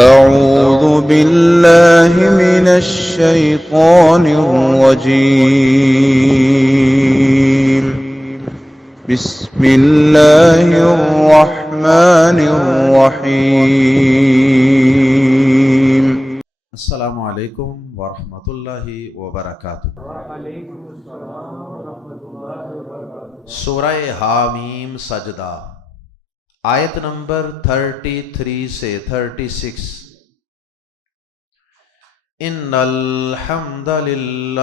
أعوذ بالله من الشيطان الرجيم. بسم الله الرحمن الرحيم. السلام علیکم ورحمۃ اللہ وبرکاتہ۔ سورہ حامیم سجدہ، آیت نمبر 33 سے 36۔ ان الحمد للہ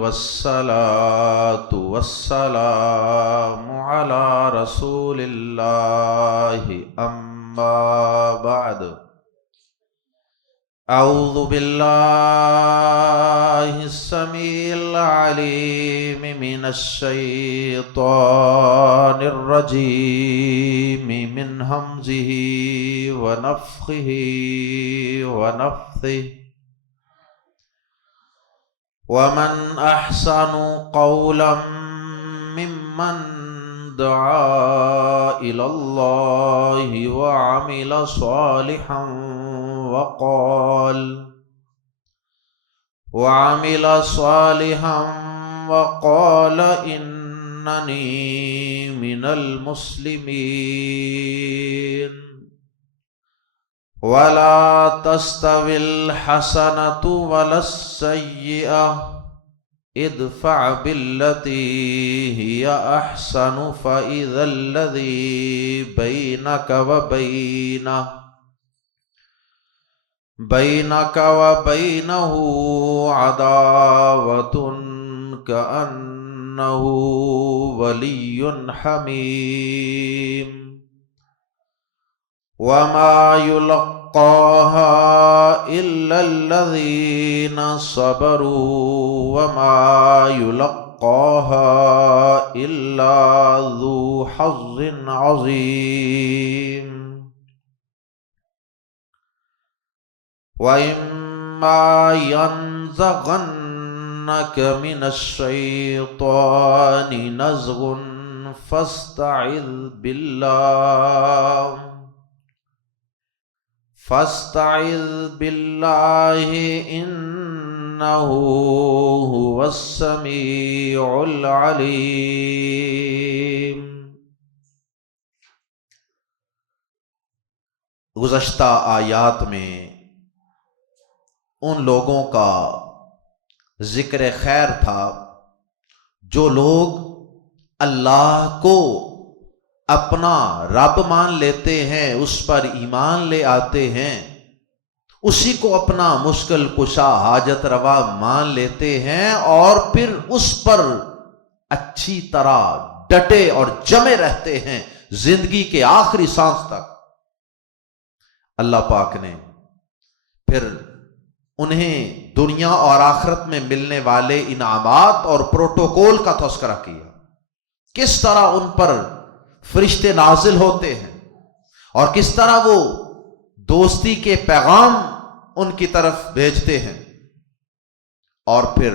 والصلاة والسلام علی رسول اللہ، اما بعد۔ اعوذ باللہ السمیع العلیم من الشیطان الرجیم من ہمزہ ونفخہ ونفثہ۔ ومن احسن قولا ممن دعا الی اللہ وعمل صالحا وقال إنني من المسلمين۔ ولا تستوي الحسنة ولا السيئة، ادفع بالتي هي أحسن فإذا الذي بينك وبينه عداوة كأنه ولي حميم۔ وما يلقاها إلا الذين صبروا وما يلقاها إلا ذو حظ عظيم۔ وَإِمَّا يَنزَغَنَّكَ مِنَ الشَّيْطَانِ نَزْغٌ فَاسْتَعِذْ بِاللَّهِ إِنَّهُ هُوَ السَّمِيعُ الْعَلِيمُ۔ گزشتہ آیات میں ان لوگوں کا ذکر خیر تھا جو لوگ اللہ کو اپنا رب مان لیتے ہیں، اس پر ایمان لے آتے ہیں، اسی کو اپنا مشکل کشا حاجت روا مان لیتے ہیں، اور پھر اس پر اچھی طرح ڈٹے اور جمے رہتے ہیں زندگی کے آخری سانس تک۔ اللہ پاک نے پھر انہیں دنیا اور آخرت میں ملنے والے انعامات اور پروٹوکول کا تذکرہ کیا، کس طرح ان پر فرشتے نازل ہوتے ہیں اور کس طرح وہ دوستی کے پیغام ان کی طرف بھیجتے ہیں، اور پھر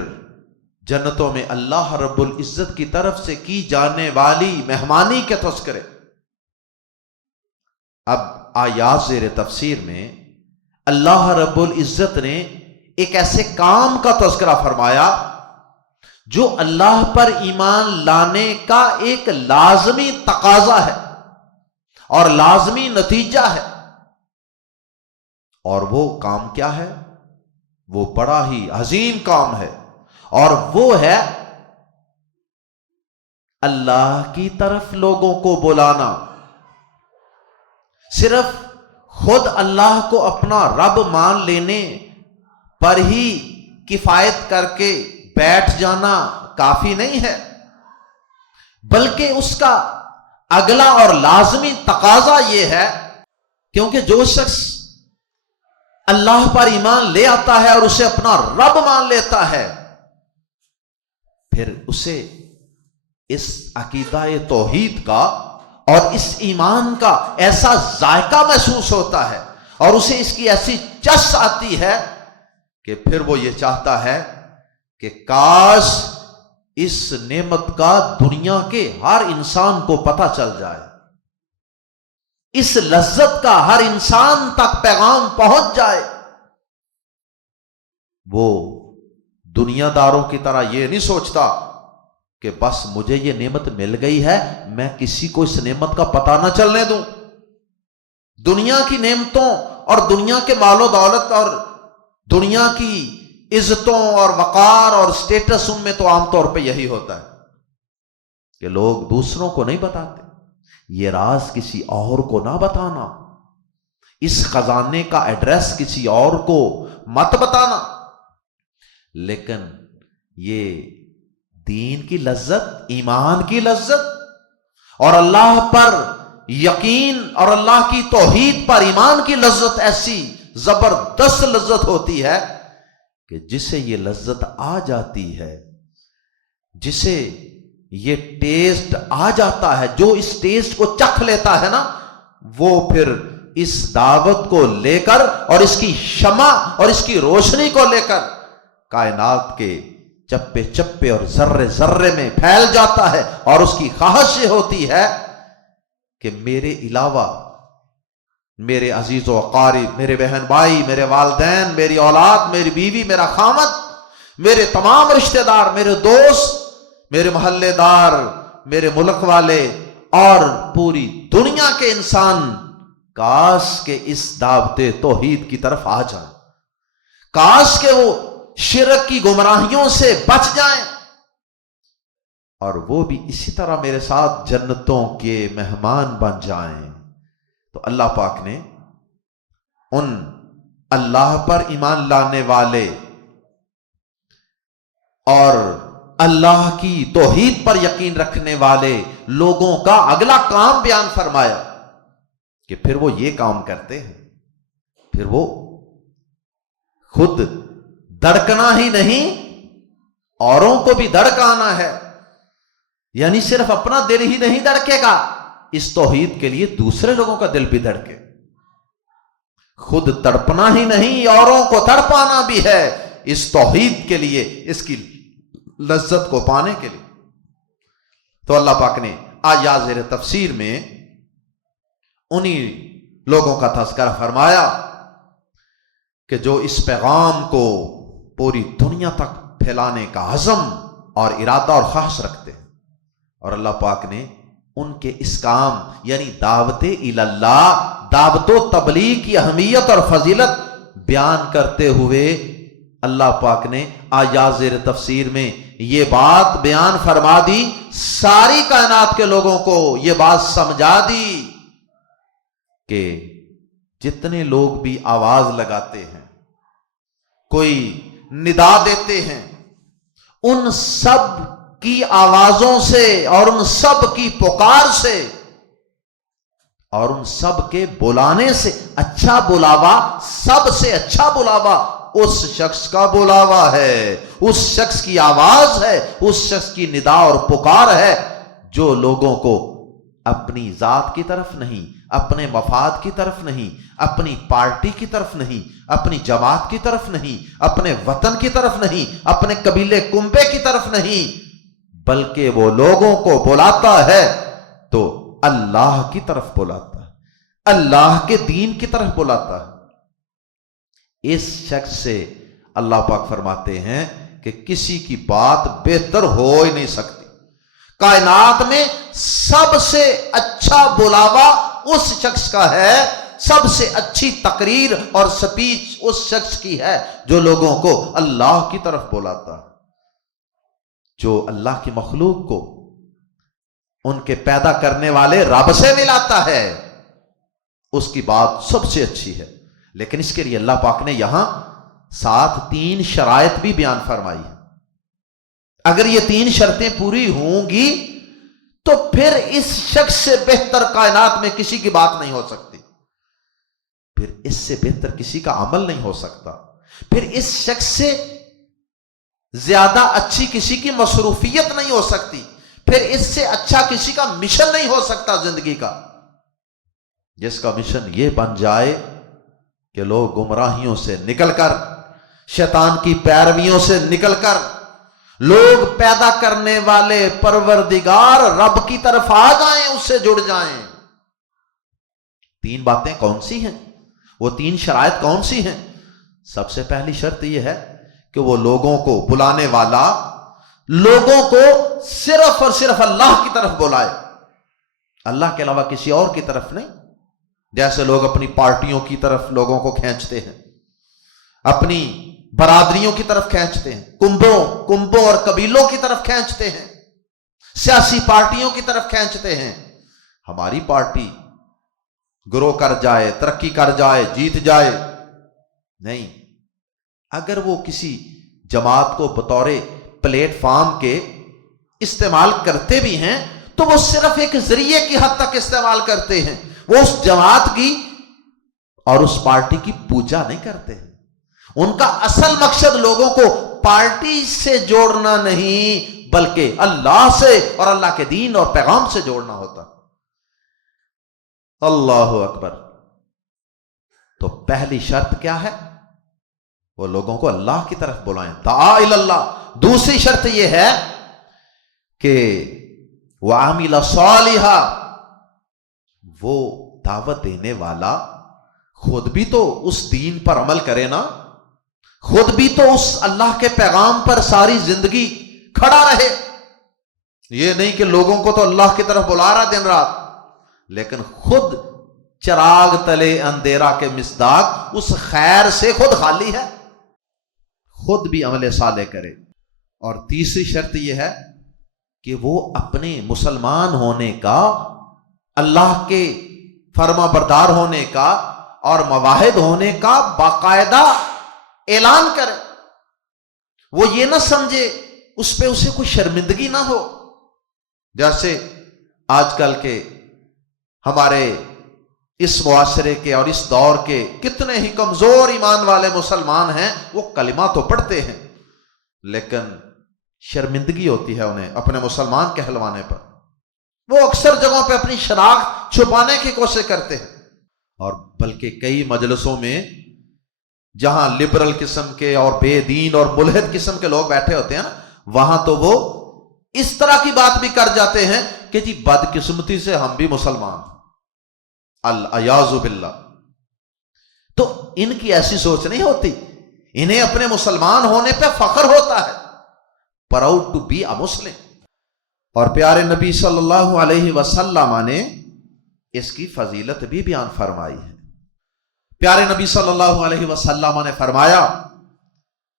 جنتوں میں اللہ رب العزت کی طرف سے کی جانے والی مہمانی کے تذکرے۔ اب آیات زیر تفسیر میں اللہ رب العزت نے ایک ایسے کام کا تذکرہ فرمایا جو اللہ پر ایمان لانے کا ایک لازمی تقاضا ہے اور لازمی نتیجہ ہے، اور وہ کام کیا ہے؟ وہ بڑا ہی عظیم کام ہے، اور وہ ہے اللہ کی طرف لوگوں کو بلانا۔ صرف خود اللہ کو اپنا رب مان لینے پر ہی کفایت کر کے بیٹھ جانا کافی نہیں ہے، بلکہ اس کا اگلا اور لازمی تقاضا یہ ہے، کیونکہ جو شخص اللہ پر ایمان لے آتا ہے اور اسے اپنا رب مان لیتا ہے، پھر اسے اس عقیدہ توحید کا اور اس ایمان کا ایسا ذائقہ محسوس ہوتا ہے اور اسے اس کی ایسی چس آتی ہے کہ پھر وہ یہ چاہتا ہے کہ کاش اس نعمت کا دنیا کے ہر انسان کو پتہ چل جائے، اس لذت کا ہر انسان تک پیغام پہنچ جائے، وہ دنیا داروں کی طرح یہ نہیں سوچتا کہ بس مجھے یہ نعمت مل گئی ہے، میں کسی کو اس نعمت کا پتہ نہ چلنے دوں۔ دنیا کی نعمتوں اور دنیا کے مال و دولت اور دنیا کی عزتوں اور وقار اور سٹیٹس، ان میں تو عام طور پہ یہی ہوتا ہے کہ لوگ دوسروں کو نہیں بتاتے، یہ راز کسی اور کو نہ بتانا، اس خزانے کا ایڈریس کسی اور کو مت بتانا۔ لیکن یہ دین کی لذت، ایمان کی لذت اور اللہ پر یقین اور اللہ کی توحید پر ایمان کی لذت ایسی زبردست لذت ہوتی ہے کہ جسے یہ لذت آ جاتی ہے، جسے یہ ٹیسٹ آ جاتا ہے، جو اس ٹیسٹ کو چکھ لیتا ہے نا، وہ پھر اس دعوت کو لے کر اور اس کی شمع اور اس کی روشنی کو لے کر کائنات کے چپے چپے اور ذرے ذرے میں پھیل جاتا ہے، اور اس کی خواہش یہ ہوتی ہے کہ میرے علاوہ میرے عزیز و اقارب، میرے بہن بھائی، میرے والدین، میری اولاد، میری بیوی، میرا خامد، میرے تمام رشتہ دار، میرے دوست، میرے محلے دار، میرے ملک والے اور پوری دنیا کے انسان کاش کہ اس دعوت توحید کی طرف آ جائیں، کاش کہ وہ شرک کی گمراہیوں سے بچ جائیں، اور وہ بھی اسی طرح میرے ساتھ جنتوں کے مہمان بن جائیں۔ تو اللہ پاک نے ان اللہ پر ایمان لانے والے اور اللہ کی توحید پر یقین رکھنے والے لوگوں کا اگلا کام بیان فرمایا کہ پھر وہ یہ کام کرتے ہیں، پھر وہ خود دڑکنا ہی نہیں، اوروں کو بھی دڑکانا ہے، یعنی صرف اپنا دل ہی نہیں دھڑکے گا، اس توحید کے لیے دوسرے لوگوں کا دل بھی دھڑکے، خود تڑپنا ہی نہیں، اوروں کو تڑپانا بھی ہے اس توحید کے لیے، اس کی لذت کو پانے کے لیے۔ تو اللہ پاک نے آیات زیر تفسیر میں انہی لوگوں کا تذکرہ فرمایا کہ جو اس پیغام کو پوری دنیا تک پھیلانے کا عزم اور ارادہ اور خواہش رکھتے ہیں، اور اللہ پاک نے ان کے اس کام یعنی دعوت اللہ، دعوت و تبلیغ کی اہمیت اور فضیلت بیان کرتے ہوئے اللہ پاک نے آیات زیر تفسیر میں یہ بات بیان فرما دی، ساری کائنات کے لوگوں کو یہ بات سمجھا دی کہ جتنے لوگ بھی آواز لگاتے ہیں، کوئی ندا دیتے ہیں، ان سب کی آوازوں سے اور ان سب کی پکار سے اور ان سب کے بلانے سے اچھا بلاوا، سب سے اچھا بلاوا اس شخص کا بلاوا ہے، اس شخص کی آواز ہے، اس شخص کی ندا اور پکار ہے جو لوگوں کو اپنی ذات کی طرف نہیں، اپنے مفاد کی طرف نہیں، اپنی پارٹی کی طرف نہیں، اپنی جماعت کی طرف نہیں، اپنے وطن کی طرف نہیں، اپنے قبیلے کنبے کی طرف نہیں، بلکہ وہ لوگوں کو بلاتا ہے تو اللہ کی طرف بلاتا ہے، اللہ کے دین کی طرف بلاتا ہے۔ اس شخص سے اللہ پاک فرماتے ہیں کہ کسی کی بات بہتر ہو ہی نہیں سکتی، کائنات میں سب سے اچھا بلاوا اس شخص کا ہے، سب سے اچھی تقریر اور سپیچ اس شخص کی ہے جو لوگوں کو اللہ کی طرف بلاتا ہے، جو اللہ کی مخلوق کو ان کے پیدا کرنے والے رب سے ملاتا ہے، اس کی بات سب سے اچھی ہے۔ لیکن اس کے لیے اللہ پاک نے یہاں ساتھ 3 شرائط بھی بیان فرمائی ہے۔ اگر یہ 3 شرطیں پوری ہوں گی تو پھر اس شخص سے بہتر کائنات میں کسی کی بات نہیں ہو سکتی، پھر اس سے بہتر کسی کا عمل نہیں ہو سکتا، پھر اس شخص سے زیادہ اچھی کسی کی مصروفیت نہیں ہو سکتی، پھر اس سے اچھا کسی کا مشن نہیں ہو سکتا زندگی کا، جس کا مشن یہ بن جائے کہ لوگ گمراہیوں سے نکل کر، شیطان کی پیرویوں سے نکل کر، لوگ پیدا کرنے والے پروردگار رب کی طرف آ جائیں، اس سے جڑ جائیں، 3 باتیں کون سی ہیں؟ وہ 3 شرائط کون سی ہیں؟ سب سے پہلی شرط یہ ہے کہ وہ لوگوں کو بلانے والا لوگوں کو صرف اور صرف اللہ کی طرف بلائے، اللہ کے علاوہ کسی اور کی طرف نہیں۔ جیسے لوگ اپنی پارٹیوں کی طرف لوگوں کو کھینچتے ہیں، اپنی برادریوں کی طرف کھینچتے ہیں، کنبوں اور قبیلوں کی طرف کھینچتے ہیں، سیاسی پارٹیوں کی طرف کھینچتے ہیں۔ ہماری پارٹی گرو کر جائے، ترقی کر جائے، جیت جائے، نہیں۔ اگر وہ کسی جماعت کو بطور پلیٹ فارم کے استعمال کرتے بھی ہیں تو وہ صرف ایک ذریعے کی حد تک استعمال کرتے ہیں، وہ اس جماعت کی اور اس پارٹی کی پوجا نہیں کرتے۔ ان کا اصل مقصد لوگوں کو پارٹی سے جوڑنا نہیں بلکہ اللہ سے اور اللہ کے دین اور پیغام سے جوڑنا ہوتا۔ اللہ اکبر۔ تو پہلی شرط کیا ہے؟ وہ لوگوں کو اللہ کی طرف بلائیں، دعا الی اللہ۔ دوسری شرط یہ ہے کہ وَعَمِلَ صَالِحًا، وہ دعوت دینے والا خود بھی تو اس دین پر عمل کرے نا، خود بھی تو اس اللہ کے پیغام پر ساری زندگی کھڑا رہے۔ یہ نہیں کہ لوگوں کو تو اللہ کی طرف بلا رہا دن رات، لیکن خود چراغ تلے اندھیرا کے مصداق اس خیر سے خود خالی ہے، خود بھی عمل صالح کرے۔ اور تیسری شرط یہ ہے کہ وہ اپنے مسلمان ہونے کا، اللہ کے فرما بردار ہونے کا اور موحد ہونے کا باقاعدہ اعلان کرے۔ وہ یہ نہ سمجھے اس پہ اسے کوئی شرمندگی نہ ہو، جیسے آج کل کے ہمارے اس معاشرے کے اور اس دور کے کتنے ہی کمزور ایمان والے مسلمان ہیں، وہ کلمہ تو پڑھتے ہیں لیکن شرمندگی ہوتی ہے انہیں اپنے مسلمان کہلوانے پر۔ وہ اکثر جگہوں پہ اپنی شناخت چھپانے کی کوشش کرتے ہیں، اور بلکہ کئی مجلسوں میں جہاں لبرل قسم کے اور بے دین اور ملحد قسم کے لوگ بیٹھے ہوتے ہیں نا، وہاں تو وہ اس طرح کی بات بھی کر جاتے ہیں کہ جی بدقسمتی سے ہم بھی مسلمان، العیاذ باللہ۔ تو ان کی ایسی سوچ نہیں ہوتی، انہیں اپنے مسلمان ہونے پہ فخر ہوتا ہے، پراؤڈ ٹو بی اے مسلم۔ اور پیارے نبی صلی اللہ علیہ وسلم نے اس کی فضیلت بھی بیان فرمائی ہے۔ پیارے نبی صلی اللہ علیہ وسلم نے فرمایا،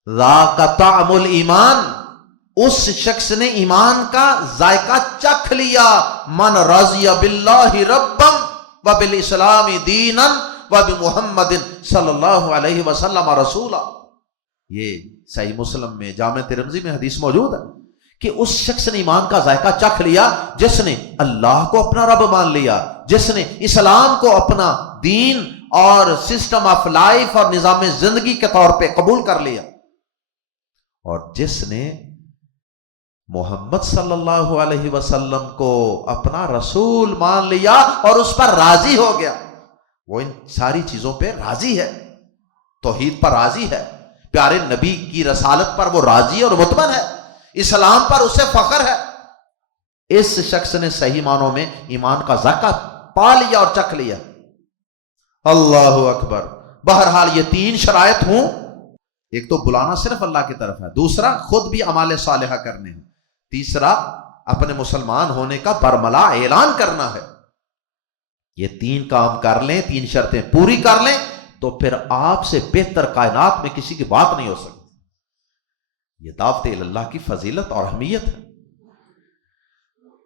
ذاق طعم الایمان، اس شخص نے ایمان کا ذائقہ چکھ لیا، من رضی باللہ ربا وبالاسلام دینا وبمحمد صلی اللہ علیہ وسلم رسولا۔ یہ صحیح مسلم میں، جامع ترمذی میں حدیث موجود ہے کہ اس شخص نے ایمان کا ذائقہ چکھ لیا جس نے اللہ کو اپنا رب مان لیا، جس نے اسلام کو اپنا دین اور سسٹم آف لائف اور نظام زندگی کے طور پہ قبول کر لیا، اور جس نے محمد صلی اللہ علیہ وسلم کو اپنا رسول مان لیا اور اس پر راضی ہو گیا۔ وہ ان ساری چیزوں پہ راضی ہے، توحید پر راضی ہے، پیارے نبی کی رسالت پر وہ راضی اور مطمئن ہے، اسلام پر اسے فخر ہے۔ اس شخص نے صحیح معنوں میں ایمان کا ذائقہ پا لیا اور چکھ لیا۔ اللہ اکبر۔ بہرحال یہ 3 شرائط ہوں، ایک تو بلانا صرف اللہ کی طرف ہے، دوسرا خود بھی اعمال صالحہ کرنے ہیں، تیسرا اپنے مسلمان ہونے کا برملا اعلان کرنا ہے۔ یہ 3 کام کر لیں، 3 شرطیں پوری کر لیں تو پھر آپ سے بہتر کائنات میں کسی کی بات نہیں ہو سکتی۔ یہ دعوت اللہ کی فضیلت اور اہمیت ہے،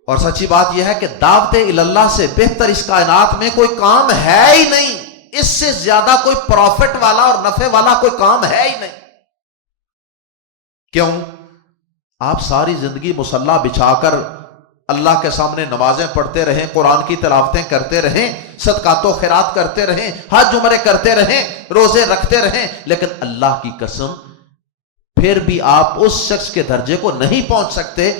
اور سچی بات یہ ہے کہ دعوت اللہ سے بہتر اس کائنات میں کوئی کام ہے ہی نہیں، اس سے زیادہ کوئی پروفٹ والا اور نفع والا کوئی کام ہے ہی نہیں۔ کیوں؟ آپ ساری زندگی مصلی بچھا کر اللہ کے سامنے نمازیں پڑھتے رہیں، قرآن کی تلاوتیں کرتے رہیں، صدقات و خیرات کرتے رہیں، حج عمرے کرتے رہیں، روزے رکھتے رہیں، لیکن اللہ کی قسم پھر بھی آپ اس شخص کے درجے کو نہیں پہنچ سکتے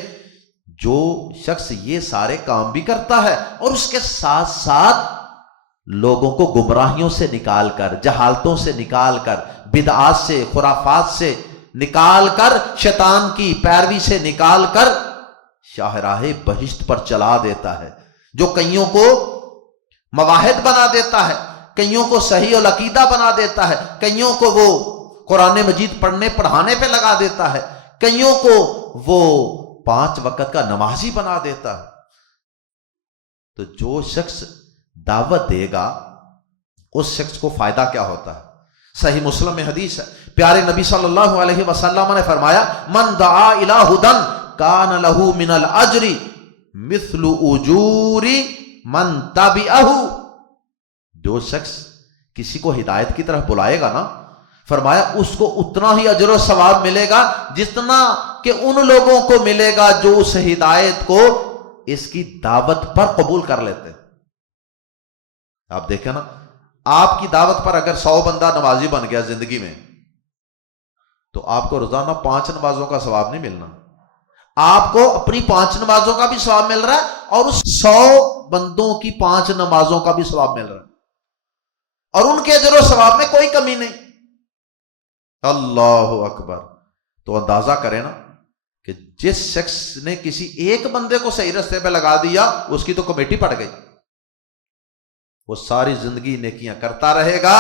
جو شخص یہ سارے کام بھی کرتا ہے اور اس کے ساتھ ساتھ لوگوں کو گمراہیوں سے نکال کر، جہالتوں سے نکال کر، بدعات سے، خرافات سے نکال کر، شیطان کی پیروی سے نکال کر شاہراہ بہشت پر چلا دیتا ہے، جو کئیوں کو مواحد بنا دیتا ہے، کئیوں کو صحیح العقیدہ بنا دیتا ہے، کئیوں کو وہ قرآن مجید پڑھنے پڑھانے پہ لگا دیتا ہے، کئیوں کو وہ 5 وقت کا نمازی بنا دیتا ہے۔ تو جو شخص دعوت دے گا اس شخص کو فائدہ کیا ہوتا ہے؟ صحیح مسلم میں حدیث ہے، پیارے نبی صلی اللہ علیہ وسلم نے فرمایا من دعا الی ھدی کان لہ من الاجر مثل اجور من تبعہ۔ جو شخص کسی کو ہدایت کی طرف بلائے گا نا، فرمایا اس کو اتنا ہی اجر و ثواب ملے گا جتنا کہ ان لوگوں کو ملے گا جو اس ہدایت کو اس کی دعوت پر قبول کر لیتے۔ آپ دیکھیں نا، آپ کی دعوت پر اگر 100 بندہ نمازی بن گیا زندگی میں، تو آپ کو روزانہ 5 نمازوں کا ثواب نہیں ملنا، آپ کو اپنی 5 نمازوں کا بھی ثواب مل رہا ہے اور اس 100 بندوں کی 5 نمازوں کا بھی ثواب مل رہا ہے، اور ان کے اجر و ثواب میں کوئی کمی نہیں۔ اللہ اکبر۔ تو اندازہ کریں نا کہ جس شخص نے کسی ایک بندے کو صحیح رستے پہ لگا دیا اس کی تو کمیٹی پڑ گئی، وہ ساری زندگی نیکیاں کرتا رہے گا،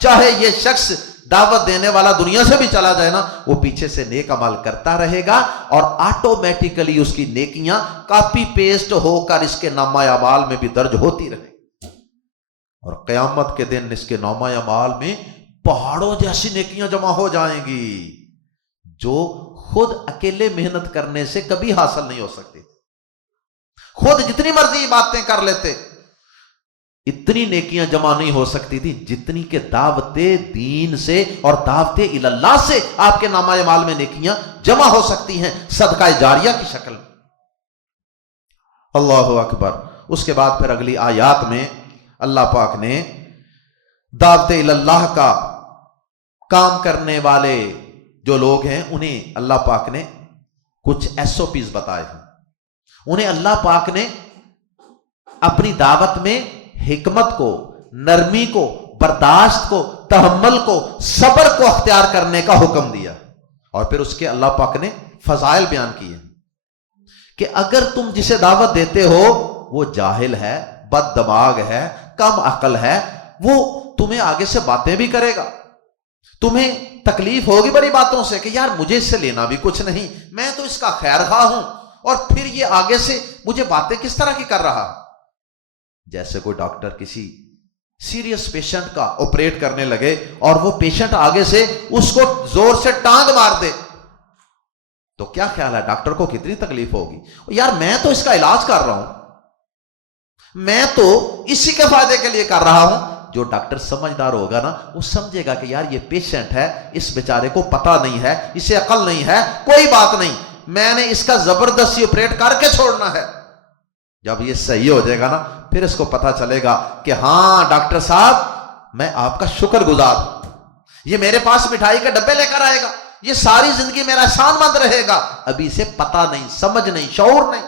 چاہے یہ شخص دعوت دینے والا دنیا سے بھی چلا جائے نا، وہ پیچھے سے نیک عمل کرتا رہے گا اور آٹومیٹیکلی اس کی نیکیاں کاپی پیسٹ ہو کر اس کے نامہ اعمال میں بھی درج ہوتی رہے، اور قیامت کے دن اس کے نامہ اعمال میں پہاڑوں جیسی نیکیاں جمع ہو جائیں گی جو خود اکیلے محنت کرنے سے کبھی حاصل نہیں ہو سکتی۔ خود جتنی مرضی باتیں کر لیتے، اتنی نیکیاں جمع نہیں ہو سکتی تھی جتنی کہ دعوت دین سے اور دعوت اللہ سے آپ کے نامہ اعمال میں نیکیاں جمع ہو سکتی ہیں صدقہ جاریہ کی شکل میں۔ اللہ اکبر۔ اس کے بعد پھر اگلی آیات میں اللہ پاک نے دعوت اللہ کا کام کرنے والے جو لوگ ہیں انہیں اللہ پاک نے کچھ SOPs بتائے ہیں، انہیں اللہ پاک نے اپنی دعوت میں حکمت کو، نرمی کو، برداشت کو، تحمل کو، صبر کو اختیار کرنے کا حکم دیا، اور پھر اس کے اللہ پاک نے فضائل بیان کیے کہ اگر تم جسے دعوت دیتے ہو وہ جاہل ہے، بد دماغ ہے، کم عقل ہے، وہ تمہیں آگے سے باتیں بھی کرے گا، تمہیں تکلیف ہوگی بڑی باتوں سے کہ یار مجھے اس سے لینا بھی کچھ نہیں، میں تو اس کا خیر خواہ ہوں، اور پھر یہ آگے سے مجھے باتیں کس طرح کی کر رہا۔ جیسے کوئی ڈاکٹر کسی سیریس پیشنٹ کا آپریٹ کرنے لگے اور وہ پیشنٹ آگے سے اس کو زور سے ٹانگ مار دے، تو کیا خیال ہے ڈاکٹر کو کتنی تکلیف ہوگی؟ یار میں تو اس کا علاج کر رہا ہوں، میں تو اسی کے فائدے کے لیے کر رہا ہوں۔ جو ڈاکٹر سمجھدار ہوگا نا وہ سمجھے گا کہ یار یہ پیشنٹ ہے، اس بیچارے کو پتہ نہیں ہے، اسے عقل نہیں ہے، کوئی بات نہیں، میں نے اس کا زبردستی آپریٹ کر کے چھوڑنا ہے۔ جب یہ صحیح ہو جائے گا نا پھر اس کو پتہ چلے گا کہ ہاں ڈاکٹر صاحب میں آپ کا شکر گزار ہوں، یہ میرے پاس مٹھائی کے ڈبے لے کر آئے گا، یہ ساری زندگی میرا احسان مند رہے گا، ابھی اسے پتہ نہیں، سمجھ نہیں، شعور نہیں،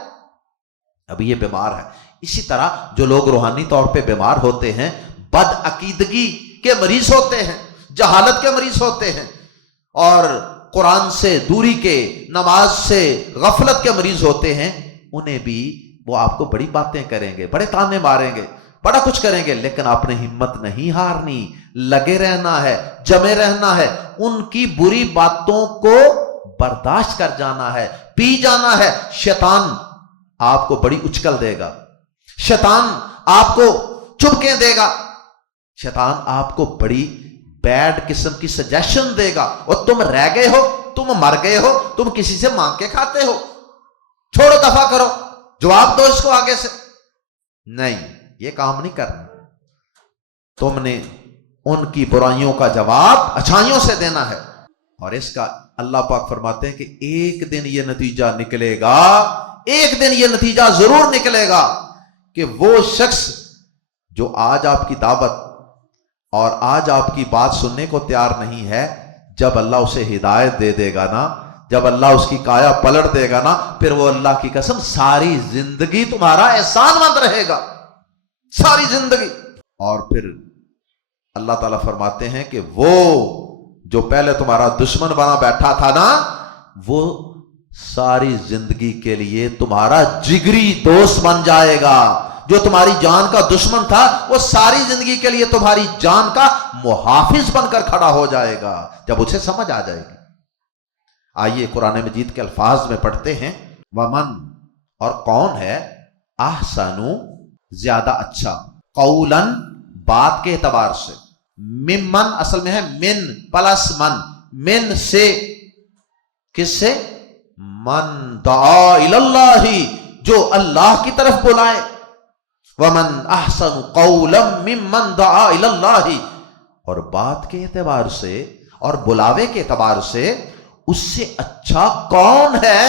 ابھی یہ بیمار ہے۔ اسی طرح جو لوگ روحانی طور پہ بیمار ہوتے ہیں، بد عقیدگی کے مریض ہوتے ہیں، جہالت کے مریض ہوتے ہیں، اور قرآن سے دوری کے، نماز سے غفلت کے مریض ہوتے ہیں، انہیں بھی وہ آپ کو بڑی باتیں کریں گے، بڑے تانے ماریں گے، بڑا کچھ کریں گے، لیکن آپ نے ہمت نہیں ہارنی، لگے رہنا ہے، جمے رہنا ہے، ان کی بری باتوں کو برداشت کر جانا ہے، پی جانا ہے۔ شیطان آپ کو بڑی اچکل دے گا، شیطان آپ کو چبکیں دے گا، شیطان آپ کو بڑی بیڈ قسم کی سجیشن دے گا، اور تم رہ گئے ہو، تم مر گئے ہو، تم کسی سے مانگ کے کھاتے ہو، چھوڑو دفع کرو، جواب دو اس کو آگے سے۔ نہیں، یہ کام نہیں کرنا، تم نے ان کی برائیوں کا جواب اچھائیوں سے دینا ہے، اور اس کا اللہ پاک فرماتے ہیں کہ ایک دن یہ نتیجہ نکلے گا، ایک دن یہ نتیجہ ضرور نکلے گا کہ وہ شخص جو آج آپ کی دعوت اور آج آپ کی بات سننے کو تیار نہیں ہے، جب اللہ اسے ہدایت دے دے گا نا، جب اللہ اس کی کایا پلٹ دے گا نا، پھر وہ اللہ کی قسم ساری زندگی تمہارا احسان مند رہے گا، ساری زندگی۔ اور پھر اللہ تعالیٰ فرماتے ہیں کہ وہ جو پہلے تمہارا دشمن بنا بیٹھا تھا نا، وہ ساری زندگی کے لیے تمہارا جگری دوست بن جائے گا، جو تمہاری جان کا دشمن تھا وہ ساری زندگی کے لیے تمہاری جان کا محافظ بن کر کھڑا ہو جائے گا جب اسے سمجھ آ جائے گی۔ آئیے قرآن مجید کے الفاظ میں پڑھتے ہیں، ومن، اور کون ہے، احسنُ، زیادہ اچھا، قولاً، بات کے اعتبار سے، ممن اصل میں ہے من پلس من سے، کس سے؟ من دعا الاللہ، جو اللہ کی طرف بلائے، ومن احسن قولا ممن دعا الاللہ، اور بات کے اعتبار سے اور بلاوے کے اعتبار سے اس سے اچھا کون ہے؟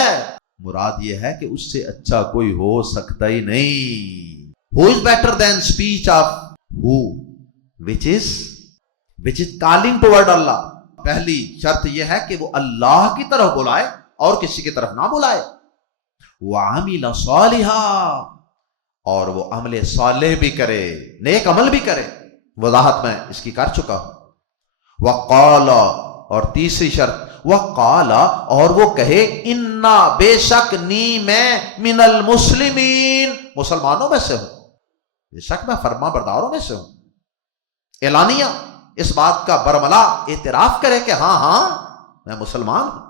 مراد یہ ہے کہ اس سے اچھا کوئی ہو سکتا ہی نہیں۔ Who is better than speech of who? Which is calling toward Allah۔ پہلی شرط یہ ہے کہ وہ اللہ کی طرف بلائے اور کسی کی طرف نہ بلائے۔ وَعَمِلَ صَالِحًا، اور وہ عمل صالح بھی کرے، نیک عمل بھی کرے۔ وضاحت میں اس کی کر چکا ہوں۔ وَقَالَ، اور تیسری شرط، وَقَالَ، اور وہ کہے، اِنَّا، بے شک، نی، میں، مِنَ الْمُسْلِمِينَ، مسلمانوں میں سے ہوں، بے شک میں فرما برداروں میں سے ہوں۔ اعلانیہ، اس بات کا برملا اعتراف کرے کہ ہاں میں مسلمان ہوں،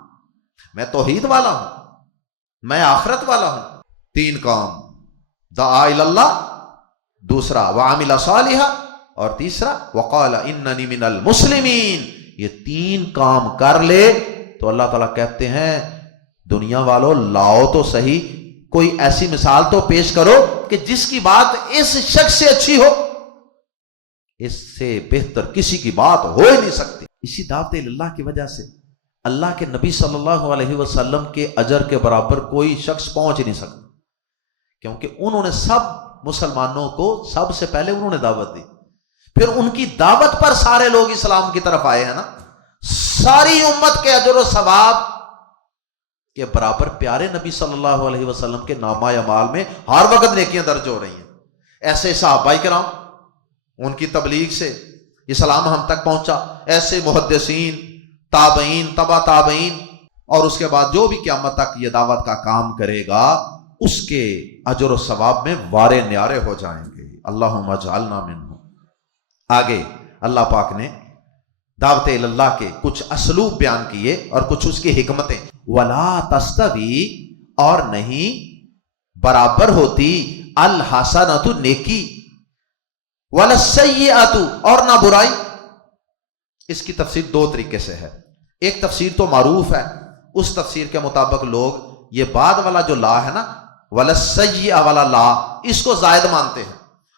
میں توحید والا ہوں، میں آخرت والا ہوں۔ تین کام، دعا اللہ، دوسرا وعمل صالحا، اور تیسرا وقال اننی من المسلمین۔ یہ تین کام کر لے تو اللہ تعالیٰ کہتے ہیں دنیا والوں لاؤ تو صحیح، کوئی ایسی مثال تو پیش کرو کہ جس کی بات اس شخص سے اچھی ہو، اس سے بہتر کسی کی بات ہو ہی نہیں سکتی۔ اسی دعوت اللہ کی وجہ سے اللہ کے نبی صلی اللہ علیہ وسلم کے اجر کے برابر کوئی شخص پہنچ نہیں سکتا، کیونکہ انہوں نے سب مسلمانوں کو سب سے پہلے انہوں نے دعوت دی، پھر ان کی دعوت پر سارے لوگ اسلام کی طرف آئے ہیں نا۔ ساری امت کے اجر و ثواب کے برابر پیارے نبی صلی اللہ علیہ وسلم کے نامہ اعمال میں ہر وقت نیکیاں درج ہو رہی ہیں۔ ایسے صحابہ کرام، ان کی تبلیغ سے اسلام ہم تک پہنچا، ایسے محدثین، تابعین، تبع تابعین، اور اس کے بعد جو بھی قیامت تک یہ دعوت کا کام کرے گا اس کے اجر و ثواب میں وارے نیارے ہو جائیں گے۔ اللہم اجعلنا منہم۔ آگے اللہ پاک نے دعوت اللہ کے کچھ اسلوب بیان کیے اور کچھ اس کی حکمتیں۔ ولا تستوی، اور نہیں برابر ہوتی، الحسنۃ، نیکی، ولا السیئۃ، اور نہ برائی۔ اس کی تفسیر دو طریقے سے ہے۔ ایک تفسیر تو معروف ہے، اس تفسیر کے مطابق لوگ یہ بعد والا جو لا ہے نا، ولا السیئۃ والا لا، اس کو زائد مانتے ہیں،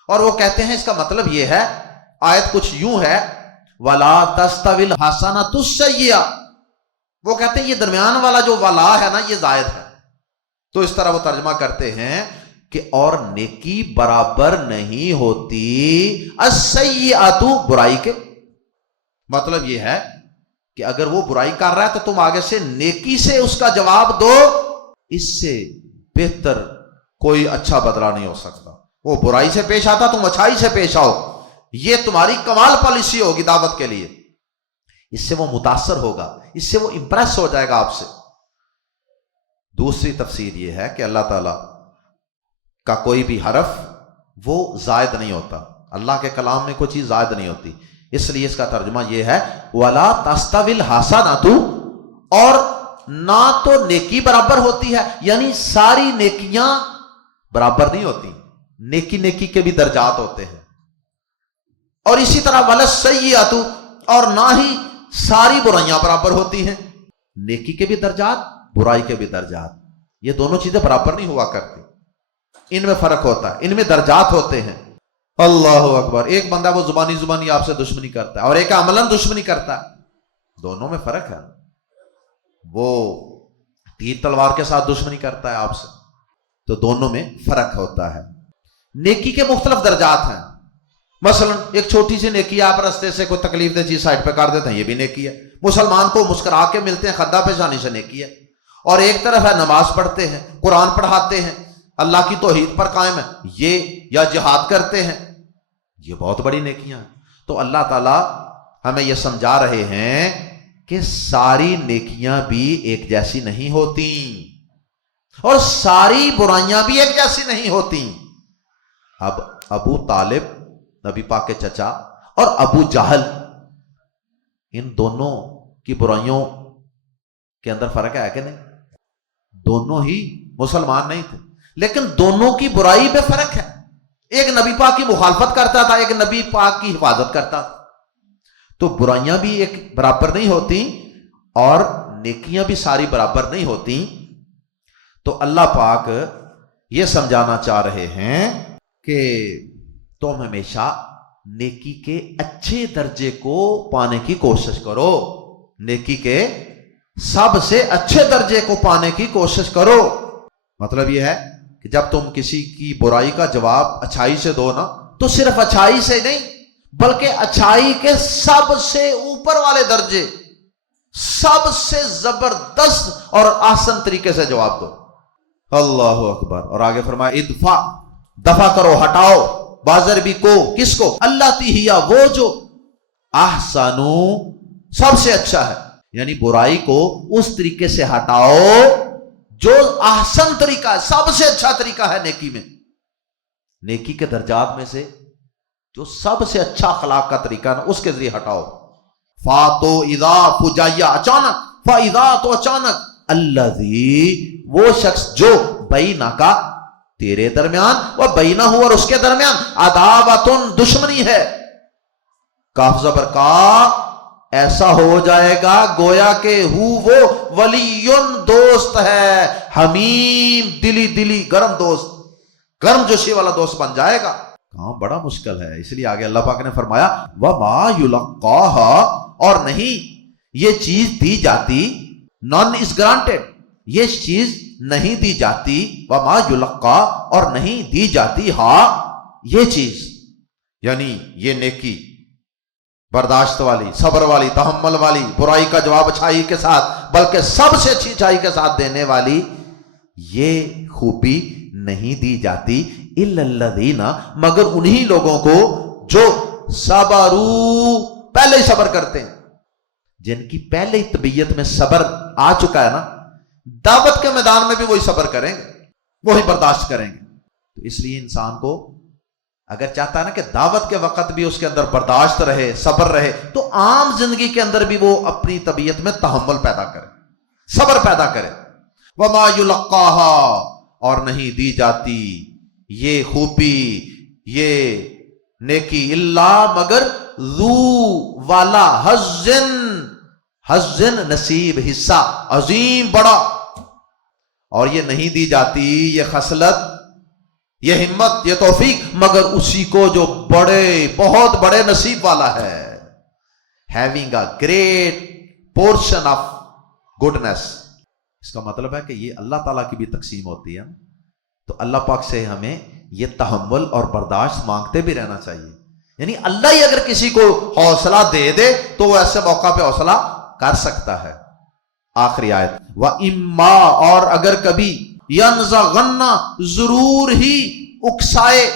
اور وہ کہتے ہیں اس کا مطلب یہ ہے، آیت کچھ یوں ہے، ولا تستوی الحسنۃ السیئۃ، وہ کہتے ہیں یہ درمیان والا جو ولا ہے نا یہ زائد ہے، تو اس طرح وہ ترجمہ کرتے ہیں کہ اور نیکی برابر نہیں ہوتی السیئۃ، برائی کے۔ مطلب یہ ہے کہ اگر وہ برائی کر رہا ہے تو تم آگے سے نیکی سے اس کا جواب دو، اس سے بہتر کوئی اچھا بدلہ نہیں ہو سکتا۔ وہ برائی سے پیش آتا تم اچھائی سے پیش آؤ، یہ تمہاری کمال پالیسی ہوگی دعوت کے لیے۔ اس سے وہ متاثر ہوگا، اس سے وہ امپریس ہو جائے گا آپ سے۔ دوسری تفسیر یہ ہے کہ اللہ تعالی کا کوئی بھی حرف وہ زائد نہیں ہوتا، اللہ کے کلام میں کوئی چیز زائد نہیں ہوتی، اس لیے اس کا ترجمہ یہ ہے وَلَا تَسْتَوِي الْحَسَنَةُ، اور نہ تو نیکی برابر ہوتی ہے، یعنی ساری نیکیاں برابر نہیں ہوتی، نیکی نیکی کے بھی درجات ہوتے ہیں، اور اسی طرح وَلَا السَّيِّئَةُ، اور نہ ہی ساری برائیاں برابر ہوتی ہیں، نیکی کے بھی درجات، برائی کے بھی درجات، یہ دونوں چیزیں برابر نہیں ہوا کرتی، ان میں فرق ہوتا ہے، ان میں درجات ہوتے ہیں۔ اللہ اکبر۔ ایک بندہ وہ زبانی آپ سے دشمنی کرتا ہے اور ایک عملاً دشمنی کرتا ہے، دونوں میں فرق ہے۔ وہ تیر تلوار کے ساتھ دشمنی کرتا ہے آپ سے، تو دونوں میں فرق ہوتا ہے۔ نیکی کے مختلف درجات ہیں، مثلا ایک چھوٹی سی نیکی آپ رستے سے کوئی تکلیف دہ چیز سائڈ پہ کر دیتے ہیں، یہ بھی نیکی ہے۔ مسلمان کو مسکرا کے ملتے ہیں خدہ پیشانی سے، نیکی ہے۔ اور ایک طرف ہے نماز پڑھتے ہیں، قرآن پڑھاتے ہیں، اللہ کی توحید پر قائم ہے، یہ یا جہاد کرتے ہیں، یہ بہت بڑی نیکیاں ہیں۔ تو اللہ تعالیٰ ہمیں یہ سمجھا رہے ہیں کہ ساری نیکیاں بھی ایک جیسی نہیں ہوتی اور ساری برائیاں بھی ایک جیسی نہیں ہوتی۔ اب ابو طالب نبی پاک کے چچا اور ابو جہل، ان دونوں کی برائیوں کے اندر فرق ہے کہ نہیں؟ دونوں ہی مسلمان نہیں تھے، لیکن دونوں کی برائی پہ فرق ہے. ایک نبی پاک کی مخالفت کرتا تھا، ایک نبی پاک کی حفاظت کرتا تھا. تو برائیاں بھی ایک برابر نہیں ہوتی اور نیکیاں بھی ساری برابر نہیں ہوتی. تو اللہ پاک یہ سمجھانا چاہ رہے ہیں کہ تم ہمیشہ نیکی کے اچھے درجے کو پانے کی کوشش کرو، نیکی کے سب سے اچھے درجے کو پانے کی کوشش کرو. مطلب یہ ہے کہ جب تم کسی کی برائی کا جواب اچھائی سے دو نا، تو صرف اچھائی سے نہیں بلکہ اچھائی کے سب سے اوپر والے درجے، سب سے زبردست اور آسن طریقے سے جواب دو. اللہ اکبر. اور آگے فرمایا ادفع، دفع کرو، ہٹاؤ، بازر بھی کو، کس کو؟ اللہ تیہیا، وہ جو احسنو سب سے اچھا ہے، یعنی برائی کو اس طریقے سے ہٹاؤ جو احسن طریقہ ہے، سب سے اچھا طریقہ ہے نیکی میں. نیکی کے درجات میں سے جو سب سے اچھا اخلاق کا طریقہ ہے اس کے ذریعے ہٹاؤ. فاتو اذا فجائیہ، اچانک، فاذا تو اچانک، الذی وہ شخص جو بینہ کا تیرے درمیان و بینہ ہو اور اس کے درمیان عداوتن دشمنی ہے. کاف زبر کا ایسا ہو جائے گا گویا کہ وہ ولیٌ دوست ہے، حمیم دلی گرم دوست، گرم جوشی والا دوست بن جائے گا. کام بڑا مشکل ہے. اس لیے آگے اللہ پاک نے فرمایا وَمَا يُلَقَّاهَا، اور نہیں یہ چیز دی جاتی، none is granted، یہ چیز نہیں دی جاتی، وَمَا يُلَقَّا، اور نہیں دی جاتی، ہاں یہ چیز یعنی یہ نیکی، برداشت والی، صبر والی، تحمل والی، برائی کا جواب اچھائی کے ساتھ بلکہ سب سے اچھی اچھائی کے ساتھ دینے والی، یہ خوبی نہیں دی جاتی الا الذین، مگر انہی لوگوں کو جو صبروا، پہلے ہی صبر کرتے ہیں، جن کی پہلے ہی طبیعت میں صبر آ چکا ہے نا، دعوت کے میدان میں بھی وہی صبر کریں گے، وہی برداشت کریں گے. تو اس لیے انسان کو اگر چاہتا ہے نا کہ دعوت کے وقت بھی اس کے اندر برداشت رہے، صبر رہے، تو عام زندگی کے اندر بھی وہ اپنی طبیعت میں تحمل پیدا کرے، صبر پیدا کرے. وَمَا يُلَقَّاهَا، اور نہیں دی جاتی یہ خوبی، یہ نیکی، اللہ مگر ذو والا حظٍ نصیب، حصہ عظیم بڑا. اور یہ نہیں دی جاتی یہ خصلت، یہ ہمت، یہ توفیق مگر اسی کو جو بڑے، بہت بڑے نصیب والا ہے. having a great portion of goodness. اس کا مطلب ہے کہ یہ اللہ تعالیٰ کی بھی تقسیم ہوتی ہے. تو اللہ پاک سے ہمیں یہ تحمل اور برداشت مانگتے بھی رہنا چاہیے. یعنی اللہ ہی اگر کسی کو حوصلہ دے دے تو وہ ایسے موقع پہ حوصلہ کر سکتا ہے. آخری آیت وَإِمَّا، اور اگر کبھی يَنزَغَنَّ، ضرور ہی اکسائے،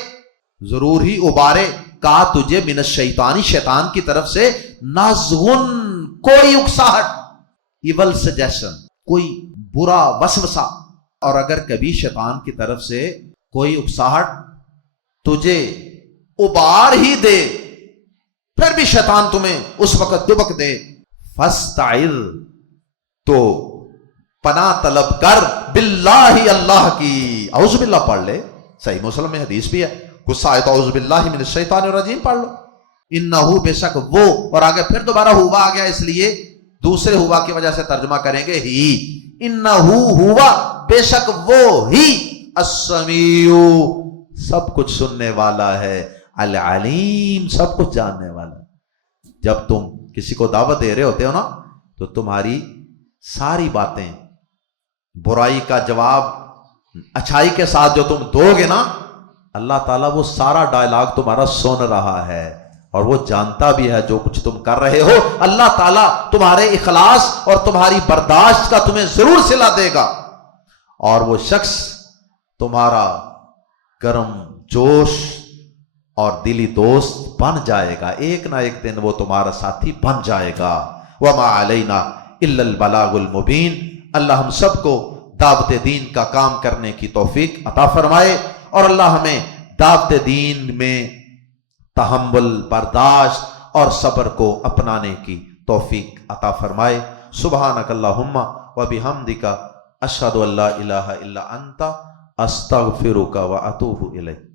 ضرور ہی ابارے، کا تجھے من الشیطانی، شیطان کی طرف سے، نازغن، کوئی اکساہٹ، ایول سجیشن، کوئی برا وسوسہ. اور اگر کبھی شیطان کی طرف سے کوئی اکساہٹ تجھے ابار ہی دے، پھر بھی شیطان تمہیں اس وقت دبک دے، فاستعذ، تو پناہ طلب کر، باللہ، اللہ کی، اعوذ باللہ پڑھ لے. صحیح مسلم میں حدیث بھی ہے، غصہ آئے تو اعوذ باللہ من الشیطان الرجیم پڑھ لو. انہو، بے شک وہ، اور آگے پھر دوبارہ ہوا آ گیا، اس لیے دوسرے ہوا کی وجہ سے ترجمہ کریں گے ہی. انہو ہوا، بے شک وہ ہی، السمیع، سب کچھ سننے والا ہے، العلیم، سب کچھ جاننے والا. جب تم کسی کو دعوت دے رہے ہوتے ہو نا، تو تمہاری ساری باتیں، برائی کا جواب اچھائی کے ساتھ جو تم دو گے نا، اللہ تعالیٰ وہ سارا ڈائلاگ تمہارا سن رہا ہے اور وہ جانتا بھی ہے جو کچھ تم کر رہے ہو. اللہ تعالیٰ تمہارے اخلاص اور تمہاری برداشت کا تمہیں ضرور صلہ دے گا، اور وہ شخص تمہارا گرم جوش اور دلی دوست بن جائے گا. ایک نہ ایک دن وہ تمہارا ساتھی بن جائے گا. وما علینا الا البلاغ المبین. اللہ ہم سب کو دعوت دین کا کام کرنے کی توفیق عطا فرمائے، اور اللہ ہمیں دعوت دین میں تحمل، برداشت اور صبر کو اپنانے کی توفیق عطا فرمائے۔ سبحانک اللہم و بحمدک اشہد ان لا الہ الا انت استغفرک و اتوب الیک۔